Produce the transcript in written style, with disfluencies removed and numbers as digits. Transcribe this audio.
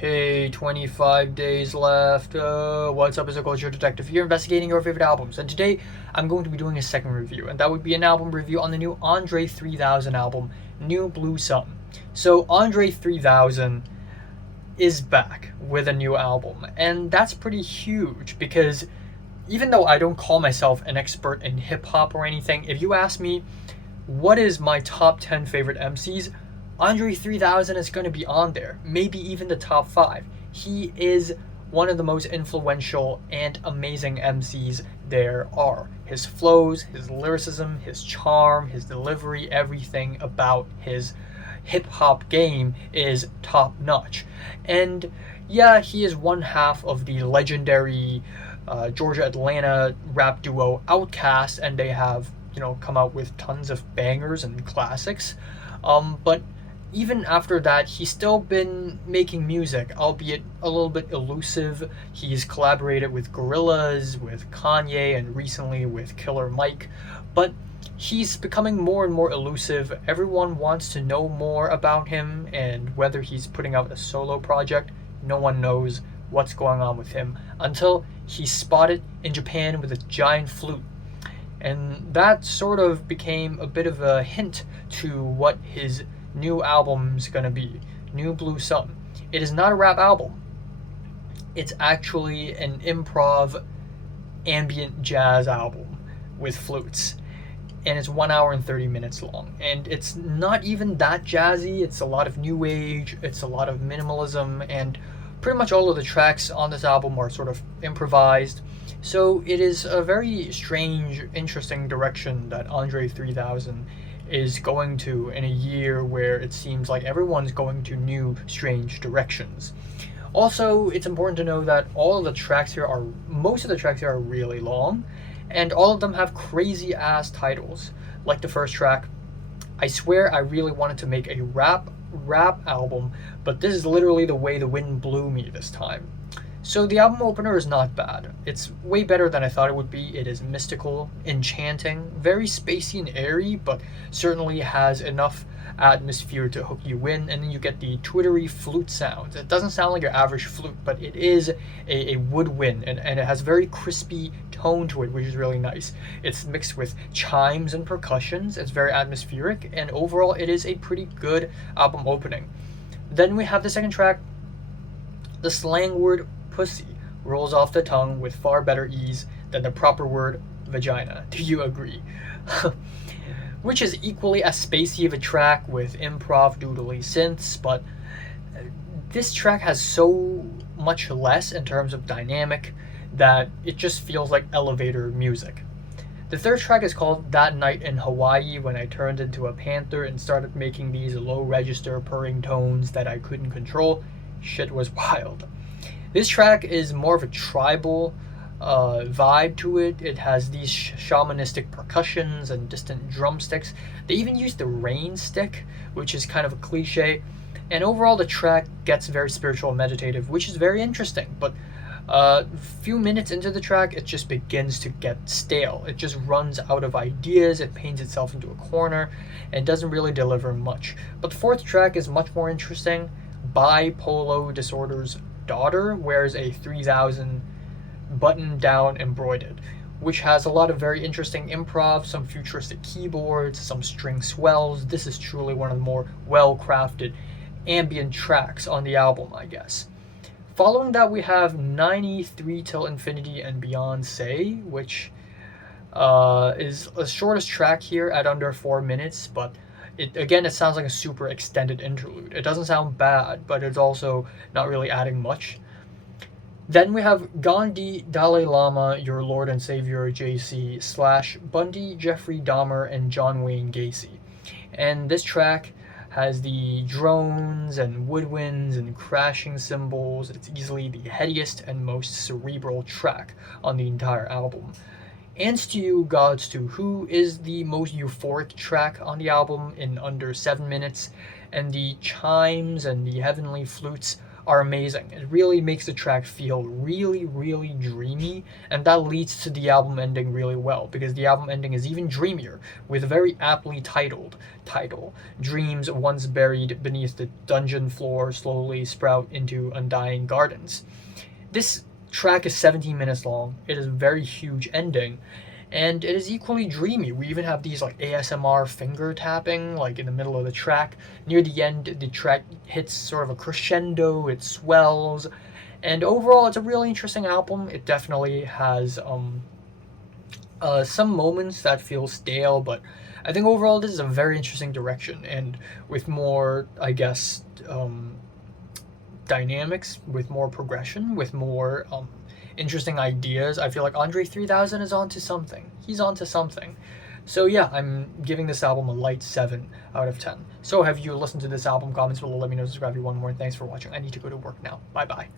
Hey, 25 days left. What's up? It's a culture detective here investigating your favorite albums. And today I'm going to be doing a second review, and that would be an album review on the new André 3000 album, New Blue Sun. So, André 3000 is back with a new album, and that's pretty huge because even though I don't call myself an expert in hip hop or anything, if you ask me what is my top 10 favorite MCs, Andre 3000 is going to be on there, maybe even the top 5. He is one of the most influential and amazing MCs there are. His flows, his lyricism, his charm, his delivery, everything about his hip hop game is top notch. And yeah, he is one half of the legendary Georgia Atlanta rap duo Outkast, and they have come out with tons of bangers and classics. But even after that, he's still been making music, albeit a little bit elusive. He's collaborated with Gorillaz, with Kanye, and recently with Killer Mike. But he's becoming more and more elusive. Everyone wants to know more about him, and whether he's putting out a solo project, no one knows what's going on with him until he's spotted in Japan with a giant flute. And that sort of became a bit of a hint to what his new album's gonna be, New Blue Sun. It is not a rap album. It's actually an improv ambient jazz album with flutes. And it's 1 hour and 30 minutes long. And it's not even that jazzy. It's a lot of new age, it's a lot of minimalism, and pretty much all of the tracks on this album are sort of improvised. So it is a very strange, interesting direction that Andre 3000 is going to in a year where it seems like everyone's going to new, strange directions. Also, it's important to know that most of the tracks here are really long, and all of them have crazy ass titles. Like the first track, I swear I really wanted to make a rap album, but this is literally the way the wind blew me this time. So the album opener is not bad. It's way better than I thought it would be. It is mystical, enchanting, very spacey and airy, but certainly has enough atmosphere to hook you in. And then you get the twittery flute sounds. It doesn't sound like your average flute, but it is a woodwind, and it has very crispy tone to it, which is really nice. It's mixed with chimes and percussions. It's very atmospheric, and overall it is a pretty good album opening. Then we have the second track. The slang word pussy rolls off the tongue with far better ease than the proper word vagina. Do you agree? Which is equally as spacey of a track with improv doodly synths, but this track has so much less in terms of dynamic that it just feels like elevator music. The third track is called That Night in Hawaii, when I turned into a panther and started making these low register purring tones that I couldn't control. Shit was wild. This track is more of a tribal vibe to it. It has these shamanistic percussions and distant drumsticks. They even use the rain stick, which is kind of a cliche. And overall, the track gets very spiritual and meditative, which is very interesting. But a few minutes into the track, it just begins to get stale. It just runs out of ideas, it paints itself into a corner, and doesn't really deliver much. But the fourth track is much more interesting. Bipolar Disorder's Daughter wears a 3000 button down embroidered, which has a lot of very interesting improv, some futuristic keyboards, some string swells. This is truly one of the more well-crafted ambient tracks on the album, I guess. Following that, we have 93 Till Infinity and Beyond Say, which is the shortest track here at under 4 minutes, but it sounds like a super extended interlude. It doesn't sound bad, but it's also not really adding much. Then we have Gandhi, Dalai Lama, Your Lord and Savior, JC, / Bundy, Jeffrey Dahmer, and John Wayne Gacy. And this track has the drones and woodwinds and crashing cymbals. It's easily the headiest and most cerebral track on the entire album. Ants to You, Gods to Who is the most euphoric track on the album in under 7 minutes, and the chimes and the heavenly flutes are amazing. It really makes the track feel really, really dreamy, and that leads to the album ending really well, because the album ending is even dreamier, with a very aptly titled title. Dreams once buried beneath the dungeon floor slowly sprout into undying gardens. This track is 17 minutes long. It is a very huge ending, and it is equally dreamy. We even have these like ASMR finger tapping like in the middle of the track. Near the end, the track hits sort of a crescendo, it swells, and overall it's a really interesting album. It definitely has some moments that feel stale, but I think overall this is a very interesting direction, and with more, I guess, dynamics, with more progression, with more interesting ideas. I feel like Andre 3000 is onto something. He's onto something. So yeah, I'm giving this album a light 7 out of 10. So have you listened to this album? Comments below, let me know, subscribe if you want more, and thanks for watching. I need to go to work now. Bye bye.